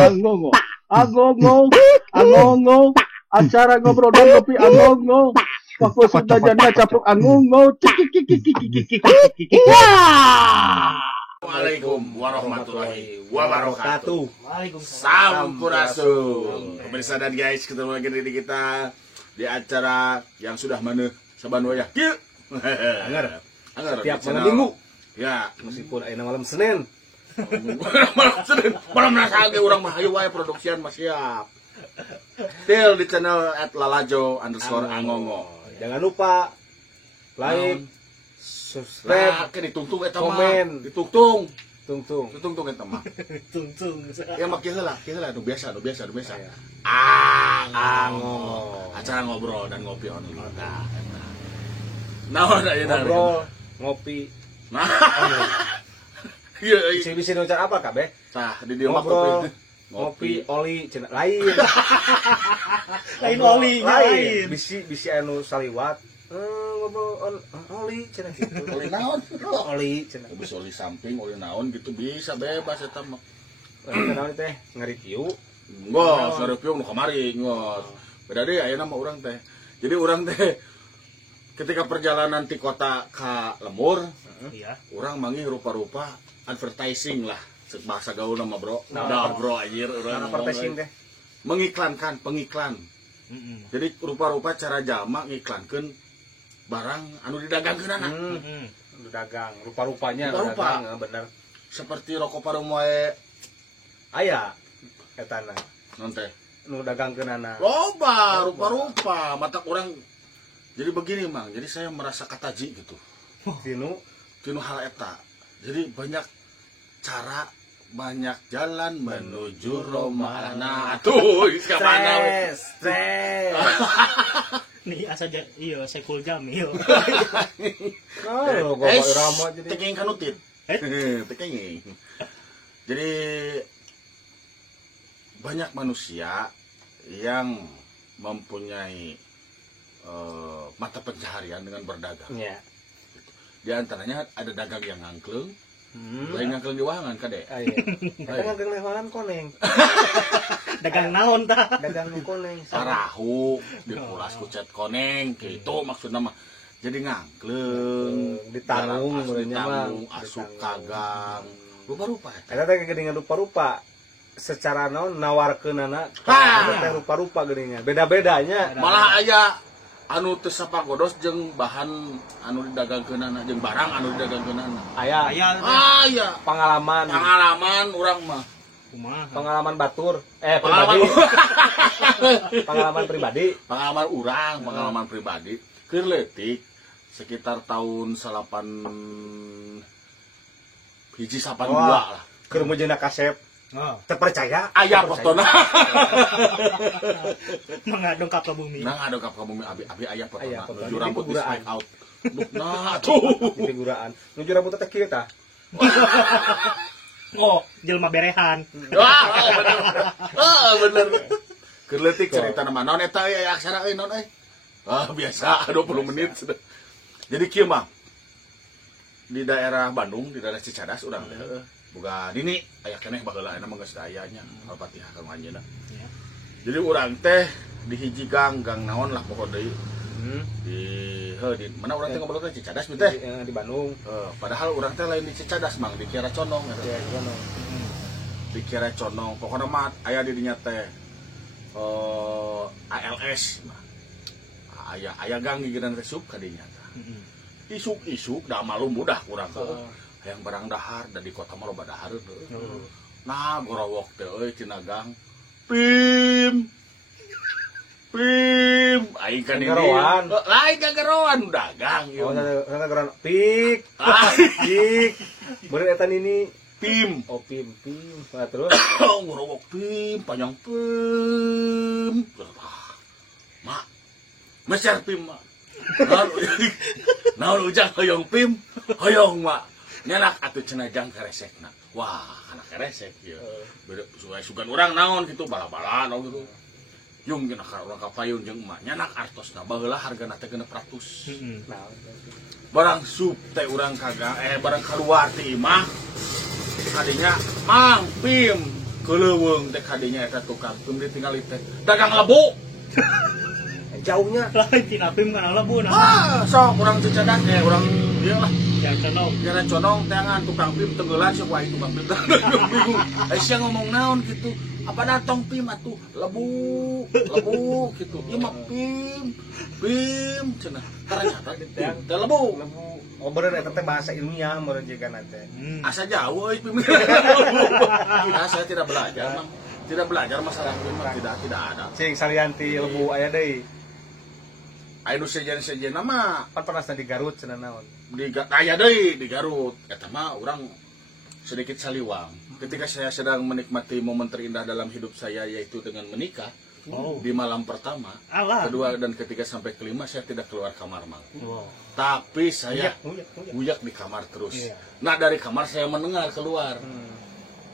Angongo, angongo, angongo, acara ngobrol dan ngopi angongo. Waktu sudah jadi capruk angongo. Waalaikumsalam warahmatullahi wabarakatuh. Sampurasun. Pemirsa dan guys, ketemu lagi di kita di acara yang sudah mana saban wayah. Anggar. Tiap channel. malam minggu. Ya, Meskipun ayeuna malam Senin. malam nasa ge urang mah hayu wae produksian mah siap. Still di channel @lalajo_angongo. Jangan lupa like, subscribe, ditungtung eta mah. komen, Ditungtung tungtung. eta mah. Tungtung. Ya mah kieu heula nu biasa. Aya. Angongo. Acara ngobrol dan ngopi online. Nah, eta. Naon ayeuna? Ngobrol, ngopi. Nah. Iya, Bisa ucap apa kabeh? tah di dieu mah Ngobrol, ngopi. ngopi, oli, cenah lain. Lain oli, lain. Bisi anu saliwat. Ngobrol oli cenah gitu. Oli naon? Oli cenah. Bisa oli samping, oli naon gitu bisa bebas eta mah. Naon teh nge-review. Ngos, nge-review nu kamari, ngos. Beda deui ayeuna mah urang teh. Jadi urang teh ketika perjalanan ti kota ka Lemur, Iya. urang manggih rupa-rupa advertising lah. Bahasa gaul nama bro. Nah, Nah, bro anjir urang Advertising teh. mengiklankan, pengiklan. Jadi rupa-rupa cara jalma ngiklankeun barang anu didagangkeunana. Anu dagang, rupa-rupanya Rupa-rupa. dagang, bener. Seperti rokok parum wae Aya etana non teh. nu dagangkeunana. Loba rupa-rupa mata orang. Jadi begini Mang, jadi saya merasa kataji gitu. Tinu hal eta. Jadi banyak cara, banyak jalan menuju Roma. Nah, tuh ka mana? Stres. Nih asa iya Saiful Jamil. Oh, gua irama jadi. Tekeng kanutit. Tekeng. Jadi banyak manusia yang mempunyai mata pencaharian dengan berdagang. Iya. Di antaranya ada dagang yang ngangkleng, lain ngangkleng di wahangan kade. Iya. Dagang lewangan koneng. Dagang naon tah? Dagang nu koneng. Parahu dipulas ku cet koneng gitu maksudna mah. Jadi ngangkleng, Ditanggung sebenarnya mah. ditanggung, asup kagang. Rupa-rupa eta. Eta teh geuningan rupa-rupa. Secara naon nawarkeunana Ha! teh rupa-rupa geuningan. Beda-bedanya. Malah aya anu teu sapagodos jeung bahan anu didagangkeunana jeung barang anu didagangkeunana. Aya Aya pengalaman urang mah. Kumaha? pengalaman batur Pengalaman pribadi pengalaman pribadi pengalaman urang, pengalaman pribadi. Keur leutik sekitar tahun 82 lah. keur mujena kasep Oh, terpercaya Aya fotona. mengadong ka bumi. Nah, ada ka bumi abi aya Aya fotona. fotona. Nuju rambut di Figuraan. slide out. Nah, tuh. di figuraan nuju rambut teh kieu tah Oh, jelma berehan. Wah, bener. Bener. Keur leutik cerita nama naon eta aya aksara euy naon euy. Biasa 20 menit sudah. Jadi kieu mah di daerah Bandung, di daerah Cicadas urang teh heueuh. Boga dini aya keneh baheula aya mah geus ayanya Al-Fatihah kang anjeunna. Ya. Jadi urang teh di hiji gang naon lah pokok deui. Di mana urang teh ngobrol teh Cicadas teh. di Bandung Padahal urang teh lain di Cicadas Mang, di Kiara Condong eta. ya di Bandung Di Kiara Condong pokokna mah aya di dinya teh ALS mah. Aya gang gigiran resuk ka dinya tah. Isuk da malum mudah kurang hayang barang dahar da di kota mah loba dahar teu. Nah gorowok teh euy tina gang. Pim aing kan ini. Garowan. Lain garowan dagang ieu. sana geran pik beureun eta nini Pim. pim nah, terus Gorowok pim panjang pim. Mak. Meser pim mak. Naon ujang hoyong pim, hoyong mak. Nyanak atuh cenah jang keresekna. Wah, anak keresek ieu. Beda sugan urang naon kitu bala-bala naon kitu. Yung cenah urang kapayun jeung emak nyanak artosna baheula hargana teh 600. nah Barang sup teh urang kagang barang keluar ti imah kadinya Mang Pim keleuweung teh kadinya eta tukang pim ditinggali teh dagang lebu. Jauhnya. Lain tina pim kana lebu nah. Sok urang cecadak urang ieu lah. Yang conong. Jaran conong teangan tukang pim tenggelan sok wae tukang pim. Bingung. Sia ngomong naon gitu. Apa datang pim atuh lebu gitu. Ieu mah pim cenah. Ternyata teh lebu. Oh bener eta teh bahasa ilmiah meureun jigana teh. Asa jauh euy pim. Nah, saya tidak belajar, Mang. Tidak belajar masalah pim tidak ada. Cing salianti lebu aya deui. Anu sejen-sejen mah Pan pernah di Garut cenah naon. di aya deui di Garut. Eta mah urang sedikit saliwang. Ketika saya sedang menikmati momen terindah dalam hidup saya yaitu dengan menikah. Oh. Di malam pertama, Alah. kedua dan ketiga sampai kelima saya tidak keluar kamar, Mang. Wow. Tapi saya Nguyak. nguyak di kamar terus. Iya. Nah, dari kamar saya mendengar keluar.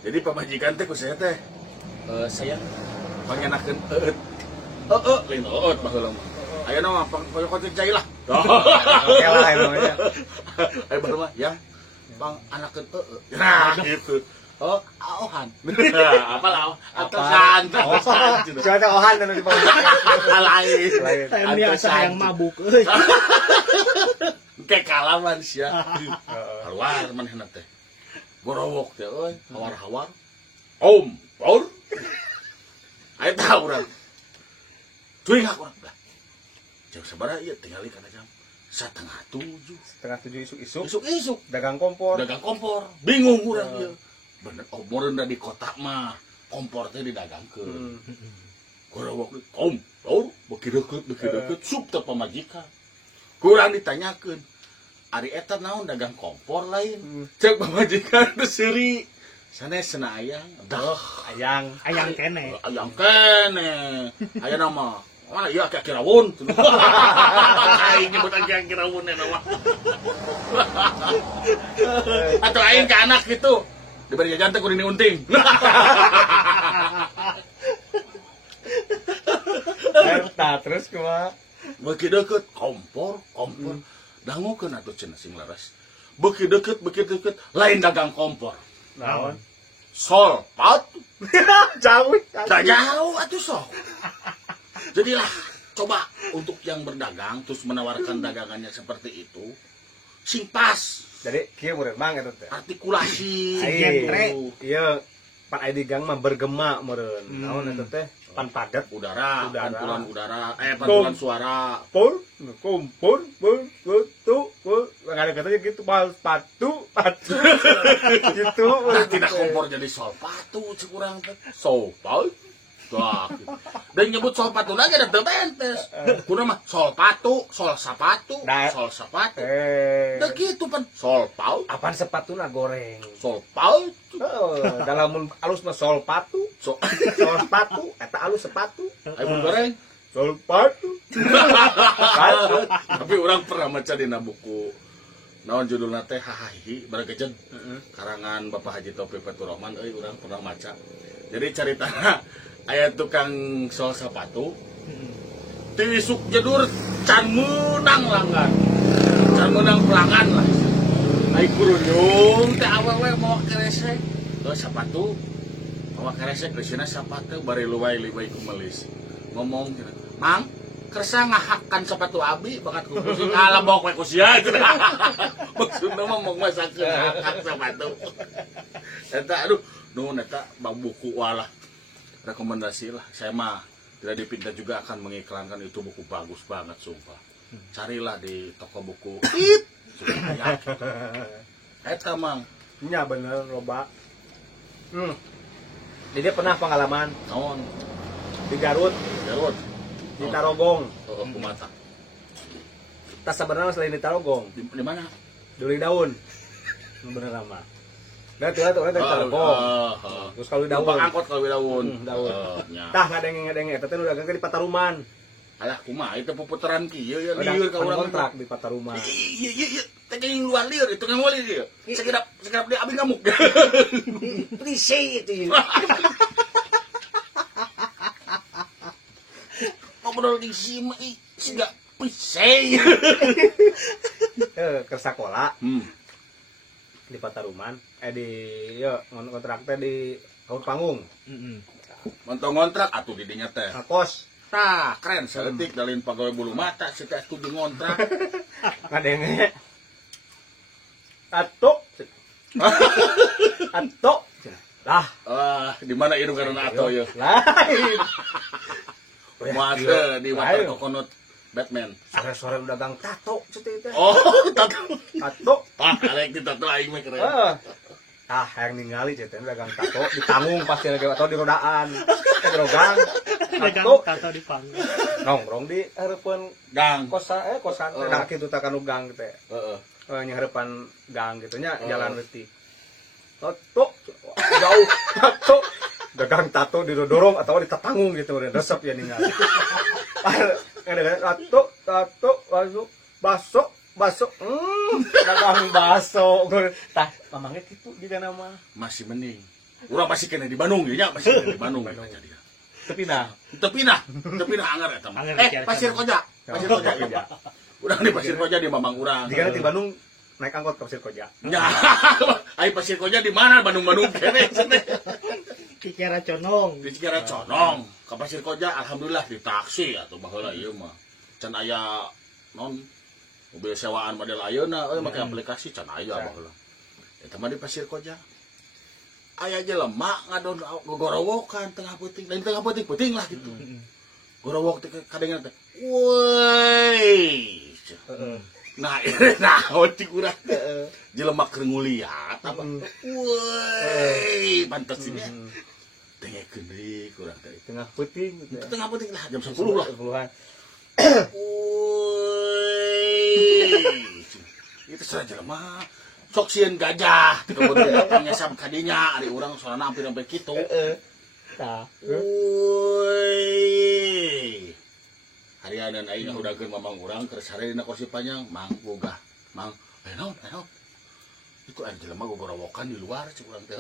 Jadi pamajikan teh ku saya teh saya pangenakeun eut. Lain eut baheula mah. Aya nama koyo-koyo cai lah. Oke lah emangnya. Ayo baru mah yang bang anakeun Nah, gitu. Oh, aohan. Apa lah? Atasan. Cuma teh ohan anu di bawah. Lain. Time biasa yang mabuk euy. Kayak kalaman sia. Keluar manehna teh. Gorowok teh euy, hawar-hawar. Paur. Ayo tahu urang. Cuy ngak urang. Jam sabaraha ieu tingali kana jam 6:30. 6:30 isuk-isuk. Isuk-isuk Dagang kompor. dagang kompor. Bingung urang ieu. Bener, meureun da di kota mah kompor teh didagangkeun. Gorowok paur beuki deukeut sup teh pamajikan. Kurang ditanyakeun. Ari eta naon dagang kompor lain. Cek pamajikan teh seuri. Sanes cenah ayang. Dah Ayang. Ayang kene. ayang kene. Aya nama mana iya kayak kirawun. Aing nyebutan kayak kirawun nama. Atau aing ke anak gitu. Diberi jajan teh kuring unting. Eta terus kumaha? Beuki deukeut kompor. Dangukeun atuh cenah sing laras. Beuki deukeut lain dagang kompor. Naon? Solpat. Jauh. Tak jauh atuh sok. Jadilah coba untuk yang berdagang terus menawarkan dagangannya seperti itu. Sing pas. Jadi kieu meureun Mang eta teh. Artikulasi. Iya, pan aya di gang mah bergema meureun. Naon eta teh? Pan padet Udara. Pantulan suara. Kompor, betul, nggak ada katanya gitu, patu, gitu. Tidak kompor jadi solpatu cekurang teh. Solpatu. Wah, gitu. Dan nyebut solpatu lagi ada tebentes. Kuna mah solpatu, sol sapatu. Dah gitu pan solpau. Apaan sepatuna goreng? Solpau. Dalam alus mah solpatu, sol sepatu, eta alus sepatu. Ayo goreng. Solpatu. Tapi orang pernah baca di buku naon judulna teh hahahi baragejeun karangan Bapak Haji Taufik Faturrahman orang pernah maca. Jadi caritana aya tukang sol sepatu tisuk jedur can meunang langgan. Can meunang pelanggan lah. Ai kurunyung teh awewe mau keresek. Teu sepatu bawa keresek geusina sepatu bari luwai-luwai ku melis. Ngomong cenah, "Mang, kersa ngahakan sepatu abi bakat kukusi kalah bawa kue kusia." Maksudna mah mau masakeun hak sepatu. Eta aduh, nuhun eta buku walah. Rekomendasi lah. Saya mah tidak dipinta juga akan mengiklankan itu buku bagus banget sumpah. Carilah di toko buku. Sudah yakin. Eta Mang. Nya bener loba. Jadi pernah pengalaman Naon? di Garut, di Tarogong. Oh, kumata. Tas sebenarnya selain di Tarogong, Di mana? Duli Daun. Bener nama. Nah, tuh dari Tarogong. Terus kalau daun. Numpang angkot kalau daun. Daun. Nya. Tah ngadeng eta teh nu dagang di Pataruman. Alah kumaha itu puputaran kieu ya Ada lieur ka urang kontrak di Pataruman. Iya. Teh geuning luar lieur itu kan wali dia. Sekedap dia abi ngamuk. Prisih itu. Ngobrol di sini siga pisai. Ke sekolah. di Pataruman di ya kontrak teh di Kaut Panggung. Mentong ngontrak atuh di dinya teh. Ngakos. Tah, keren saeutik dalin pagawe bulu mata si teh setuju ngontrak. Ngadenge. Atuk. Atuk. Lah, Di mana irung karena ato ya? lain. Masa di Water Coconut Batman. Sore-sore udah gang tato cetik teh. Oh, tato. Tato. Arek di tato aing mah keren. Yang ningali cetek dagang tato di panggung pasti lagi atau di rodaan. Di rogang. Tato di panggung. Nongkrong di hareupeun Gang. kosan da kitu teh kanu gang teh. Heeh. Nya hareupan gang gitu nya jalan leutik. Tato jauh tato dagang tato di dorong atau di panggung gitu udah resep ya ningali. Tato baso dagang baso tah mamangnya kitu juga nama Masih mending. Urang pasti kena di Bandung ya, masih kena di Bandung aja dia. tapi nah Tapi nah anggar eta mah. Anggar Pasir Koja. Pasir Koja ya. Urang di Pasir Koja di mamang urang. jika di Bandung naik angkot ke Pasir Koja. Ya, ai Pasir Koja di mana? Bandung-Bandung kene cenah. Kira conong. Di Cikara Conong, ka Pasir Koja alhamdulillah di taksi atuh baheula ieu mah. Can aya non mobil sewaan model ayeuna make aplikasi can aya baheula. Eta mah di Pasir Koja. Aya jelema ngadon gogorowokan tengah peuting, lain tengah peuting lah gitu. Gorowok teh kadengan teh. Woi. Nah, naon ti urang jelema keur nguliat apa? Woi, pantes ini. Dengekeun deui kurang teh. Tengah puting gitu. Tengah peuting lah jam 10 lah. 10-an. Woi. Itu saja jelema sok sieun gajah di kebun teh nyasam ka dinya ari urang soalna hampir sampai kitu. Tah. Woi. Harianan aing ngahudakeun mamang urang keur sare dina kursi panjang, Mang boga. Mang, naon? Itu aya jelema gogorowokan di luar cek urang teh.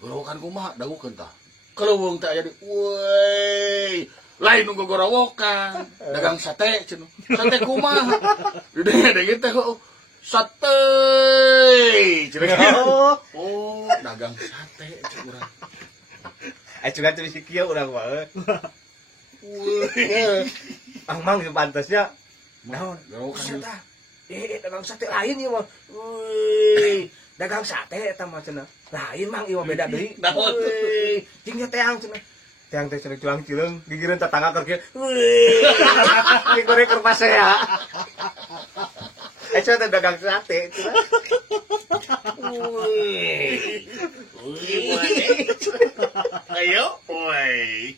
Gogorowokan kumaha? Dagukeun tah. Keleuweung teh aya di woi. Lain nu gogorowokan, dagang sate cenah. Sate kumaha? Di denge teh sate. Cenah. Oh, dagang sate cek urang. Juga tuh si kieu urang mah. Mang pantasnya naon? Eta. Dagang sate lain ieu mah. Dagang sate eta mah cenah. Lain mang ieu beda deui. Weuy, jeung teang cenah. Teang teh cenah juang cileung, gigireun tetangga keur kieu. Weuy. Goreng keur pasea. Cenah dagang sate cenah. Weuy. Ayo, woi.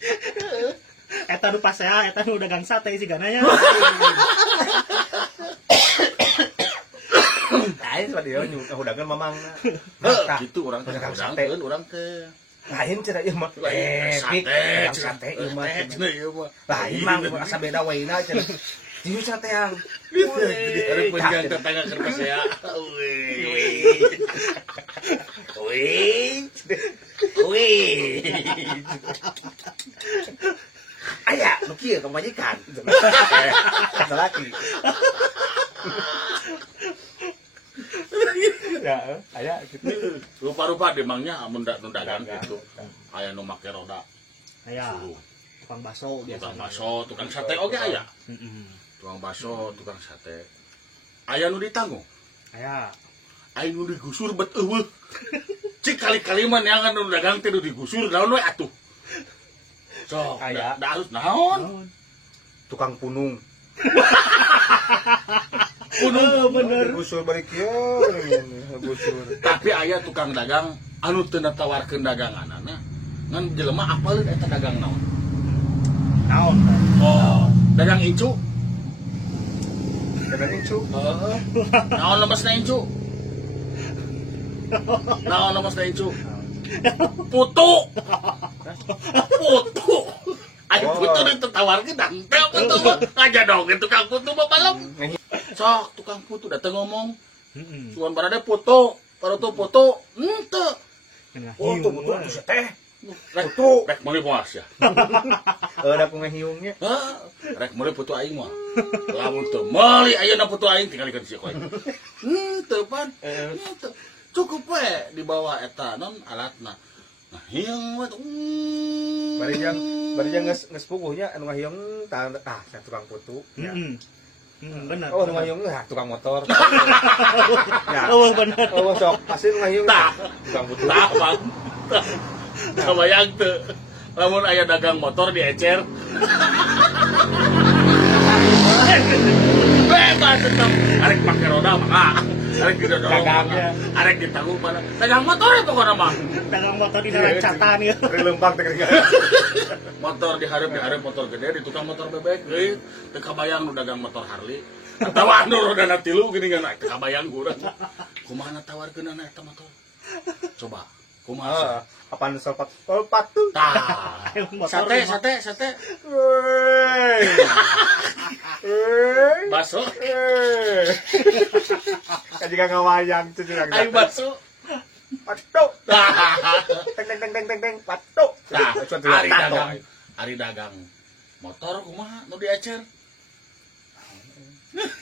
Eta nu pasea, eta nu dagang sate sigananya. Lain sama dia nyudakeun mamangna. Gitu urang teh udangkeun urang teh. Lain cenah ieu mah. Sate ieu mah. Lain mah asa beda waeina cenah. Dieu sate yang. Jadi hareupeun gang tetangga keur pasea. Wih. Aya, nu kieu ka majikan. Kata laki. Ya, aya gitu. Rupa-rupa demangnya amun dagang gitu. Aya nu make roda. Aya. Tukang baso biasa. Tukang baso, tukang sate oge aya. Tukang baso, tukang sate. Aya nu ditanggung. Aya. Aya nu digusur bet eueuh. Cik kali-kali mah neangan nu dagang teh nu digusur naon we atuh. Sok, aya. Da harus naon? Tukang punung. Punung bener. Gusur balik kieu, gusur. Tapi aya tukang dagang anu teu natawarkeun daganganana. Ngan jelema apaleun eta dagang naon? Naon? Oh, dagang incu. Dagang incu. Heeh. Naon lemesna incu? Naon lemesna incu? Putu. Putu. Ayo putu ditatawarkeun dangtel putu mah. Ngajadogeun tukang putu mah balem. Sok tukang putu datang ngomong. Sugan barade putu, baru tuh putu. Henteu. Oh, tuh putu atuh teh. Rek meuli puas ya. Ada pengehiungnya. Rek meuli putu aing mah. Lamun teu meuli ayeuna putu aing tinggalikeun si koy. Teu pan. Cukup we dibawa eta non alatna. Nah, hiung we. Bari jang geus puguhnya anu ngahiung tah tukang putu. Ya. Benar. Oh, anu ngahiung tukang motor. Ya. Oh, benar. Oh, sok pasti ngahiung tukang putu. Tah, Bang. Kabayang teu. Lamun aya dagang motor diecer. Bebas tetep. Arek pake roda mah. Arek di roda. Dagangnya. Arek ditanggung mana? Dagang motor pokona mah. Dagang motor di rancatan ya. Lempang teh keringan. Motor diharap motor gede di tukang motor bebek euy. Teu kabayang nu dagang motor Harley. Atawa anu rodana 3 gini ngan teu kabayang urang. Kumaha tawarkeun eta motor? Coba. Kumaha? Apaan solpat tuh? Tah. Sate. Woi. Baso. Kajiga ngawayang tuh juga. Aing baso. Patuk. Teng patuk. Tah, ari dagang motor kumaha nu diecer?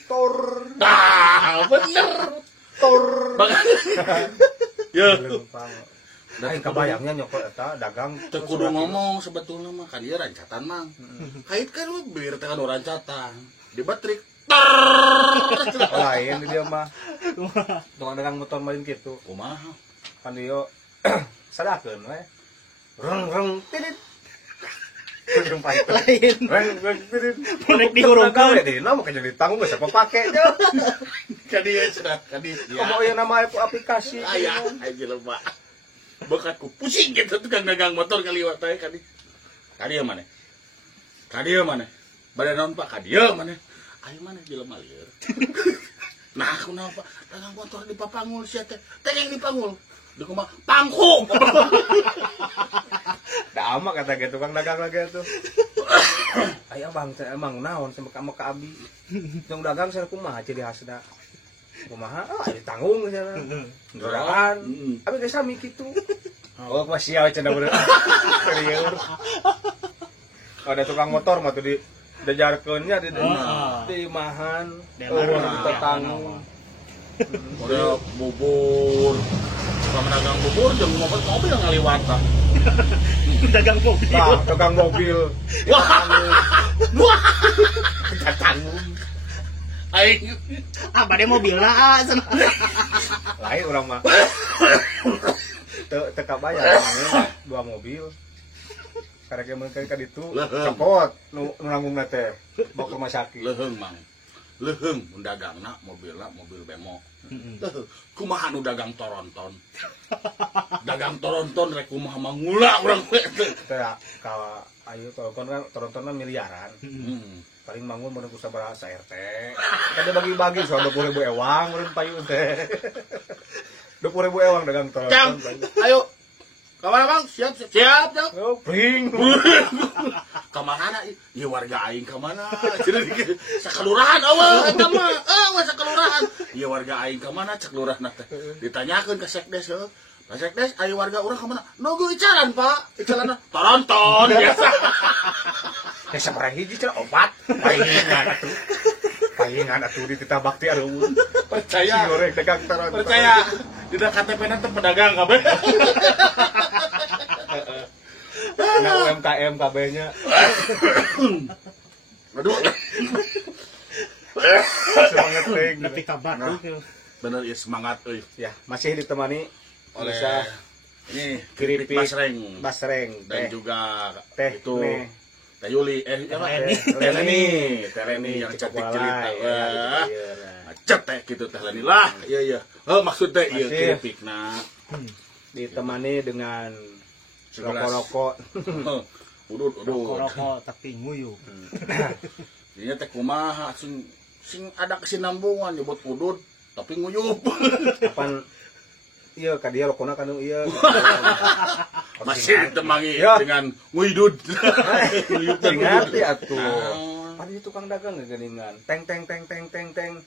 Tor. Tah, bener. Tor. Ya. Aing kabayangnya nyokot eta dagang Teu kudu ngomong sebetulna mah kan ieu rancatan mang. Kait kan lu bir teh anu rancatan. Di batrik. lain dia mah. Tukang dagang motor main kitu. Kumaha? Kan dia sadakeun we. Reng tidit. Kurang pahit. Lain. Reng tidit. Bonek dihurungkeun. Dina mah jadi tanggung geus apa pake nya. Kadieu cenah, kadieu. Komo ieu nama aplikasi. Aya, aja loba. Bekatku pusing gitu tukang dagang motor kaliwat teh kadieu. Kadieu maneh? Kadieu maneh? Bade naon Pak? Kadieu maneh? Ayo maneh jelema lieur. Nah, kunaon Pak? Dagang motor di papangul sia teh. Teh yang dipangul. Di kumaha? Pangku. Da ama kata gitu tukang dagang lagi tuh. Aya Bang, teh emang naon sama ka abi. Yang dagang saya kumaha ciri khasna. Kumaha? Ditanggung cenah. Nduraan. Abi geus sami kitu. Oh, masih sia cenah bener. Serius. Ada tukang motor mah tuh dijajarkeun nya di imahan. Tetanggung. Udah bubur. Tukang dagang bubur jeung mobil ngaliwata. Dagang mobil. Nah, tukang mobil. Wah. Tanggung. Aing Bade mobilna cenah. Lain urang mah. Teu kabayang dua mobil. Karek mun ka ditu cepot nu nanggungna teh bawa ke rumah sakit. Leheung mang. Leheung mun dagangna mobilna mobil bemo. Kumaha nu dagang toronton. Dagang toronton rek kumaha mangula urang teh. Teh ka ayo toronton kan miliaran. Paling bangun menunggu sabaraha RT. Kan dia bagi-bagi soal 20.000 ewang meureun payun teh. 20.000 ewang dagang toronton. Ayo. Kamana Bang? Siap. Oh, bring. Kamana ieu warga aing kamana? Cenah sakalurahan eueuh eta mah. Eueuh sakalurahan. Ieu warga aing kamana cek lurahna teh. Ditanyakeun ka sekdes heuh. Pak sekdes aya warga urang kamana? Nugu icaran, Pak. Icaranna toronton biasa. Ya sabaraha hiji cenah 4. Palingan atuh di tita bakti areueun. Percaya. Goreng dagang toronton. Percaya. Dina KTP-na teh pedagang kabeh. Nah UMKM kabehnya. Aduh. Semangat teh. Nepi ka Batu. Bener ya semangat euy. Ya, masih ditemani Oleh bisa ini keripik basreng teh dan juga teh itu nih. Teh Yuli Leni yang cantik cerita. Wah. Macet teh kitu teh Leni lah. Iya. Oh maksud teh ieu keripikna ditemani dengan rokok-rokok. Udud. Rokok tapi nguyuh. Ini teh kumaha sing ada kesinambungan nyebut udud tapi nguyup. Kapan iya ka dia rokona kan iya. Masih ditemangi ya. dengan nguyudud. Nguyup dan Ngerti udud. atuh. Padi tukang dagang geningan. Teng.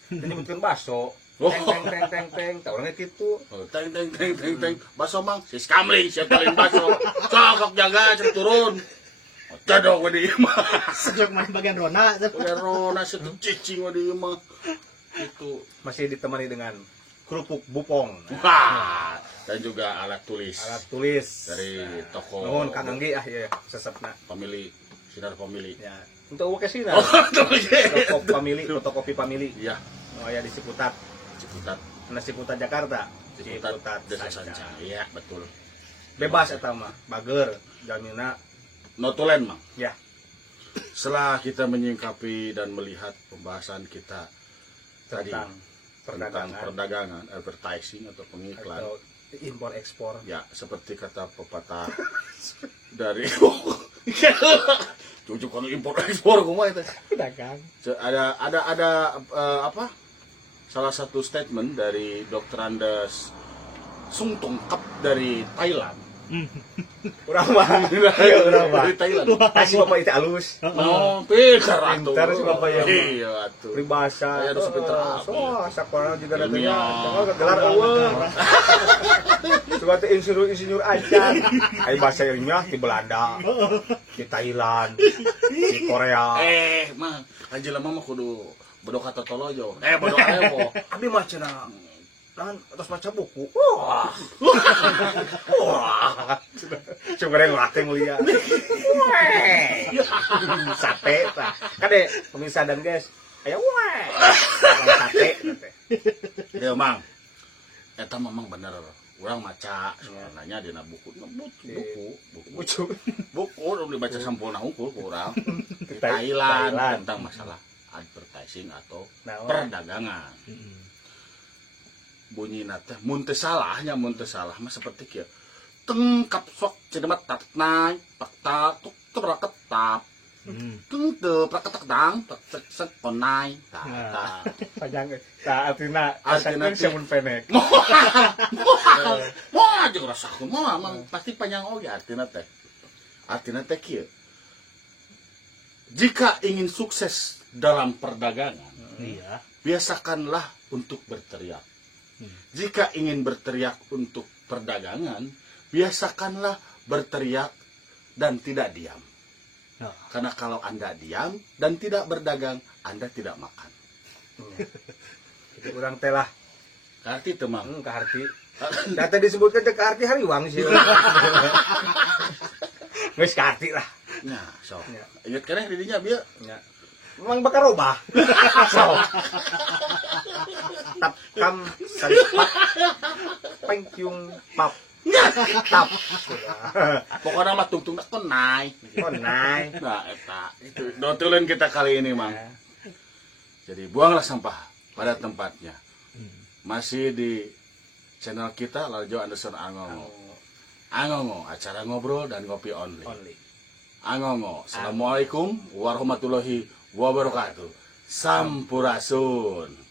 Menyebutkeun baso. Teng, tak orangnya gitu. Teng. Baso mang, si Skamling, siap paling baso. Cokok jaga, cek turun. Jadok wadi mah. Sejak mana bagian Rona? Bagian Rona situ cicing wadi mah. Itu masih ditemani dengan kerupuk bupong. Wah, dan juga alat tulis. Alat tulis dari toko. Nuhun Kang Anggi ya sesepna. Pemilih Sinar Pemilih. Ya, untuk uke sinar. Fotokopi Family. Iya. Oh ya di Ciputat. Ciputat Jakarta. Ciputat Desa Sanca. Iya, betul. Bebas eta mah, bager jamina. Notulen, Mang. Ya. Setelah kita menyingkapi dan melihat pembahasan kita Tentang perdagangan, advertising atau pengiklan atau impor ekspor. Ya, seperti kata pepatah dari cucu kalau impor ekspor kumaha itu. Dagang. Ada apa? Salah satu statement dari Dr. Andes Sung Tong Kap dari Thailand. Urang mah. Urang mah. Dari Thailand. Kasih bapak itu alus. Oh, pintar atuh. Pintar si bapak ya. Iya atuh. Pribahasa. Aya nu sepinter abi. So, sakola juga datanya. Ilmiah. Gelar eueuh. Coba teh insinyur acan. Ai bahasa ilmiah di Belanda, di Thailand, di Korea. Mang, anjeun mah kudu bodoh kata tolojo. Bodoh ayo. Abi mah cenah kan atas baca buku. Wah. Coba yang latih mulia. Sate tah. Kade pemirsa dan guys. Ayo weh. Sate teh. Ya, Mang. Eta memang bener. Urang maca sebenarnya dina buku udah dibaca sampulna hungkul ku urang. Di Thailand tentang masalah advertising atau perdagangan. Bunyi nate mun teu salah mah seperti kieu teng kapsok cenah tat naik tak tuk tebraketap teng teu praketak dang tek sek ponai tah panjang tah artina samun penek moal jeung rasakeun moal pasti panjang oge artina teh kieu jika ingin sukses dalam perdagangan biasakanlah untuk berteriak. Jika ingin berteriak untuk perdagangan, biasakanlah berteriak dan tidak diam. Karena kalau Anda diam dan tidak berdagang, Anda tidak makan. Itu urang teh lah. Karti teu Mang. Karti. Data disebutkan teh karti hariwang sih. Geus karti lah. Nah, sok. Ingat keneh di dinya bieu. Nya. Memang bakal robah. Sok. Tap kam salipat pengkyung pap tap pokoknya mah tungtung konai nah eta itu notulen kita kali ini Mang. Jadi buanglah sampah pada tempatnya. Masih di channel kita Larjo Anderson Angongo acara ngobrol dan ngopi only. Angongo. Assalamualaikum warahmatullahi wabarakatuh. Sampurasun.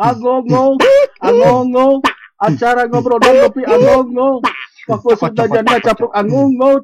Angongo, acara ngobrol dan ngopi Angongo. Fokus sudah jadi capruk Angongo.